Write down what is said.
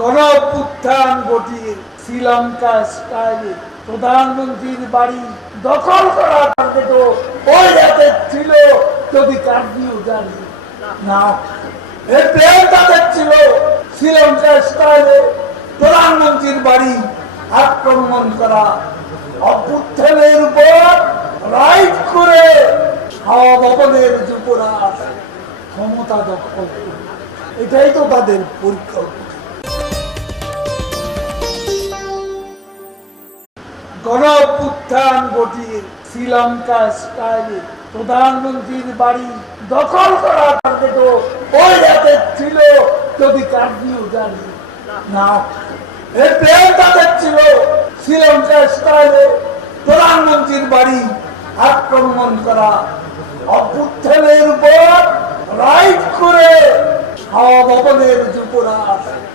গণঅভ্যুত্থান ঘটিয়ে শ্রীলঙ্কা স্টাইলে প্রধানমন্ত্রীর বাড়ি দখল করা টার্গেট ওই রাতে ছিল যদি কার্ফিউ জানি না। এর প্ল্যান তাদের ছিল শ্রীলঙ্কা স্টাইলে প্রধানমন্ত্রীর বাড়ি আক্রমণ করা, অভ্যুত্থানের উপর রাইড করে হাওয়া ভবনের যুবরাজ ক্ষমতা দখল। এটাই তো তাদের পরিকল্পনা। গণঅভ্যুত্থান ঘটিয়ে শ্রীলঙ্কা স্টাইলে প্রধানমন্ত্রীর বাড়ি দখল করা টার্গেট ওই রাতে ছিল যদি কার্ফিউ জানি না। এর প্ল্যান তাদের ছিল শ্রীলঙ্কা স্টাইলে প্রধানমন্ত্রীর বাড়ি আক্রমণ করা, অভ্যুত্থানের উপর রাইড করে হাওয়া ভবনের যুবরাজ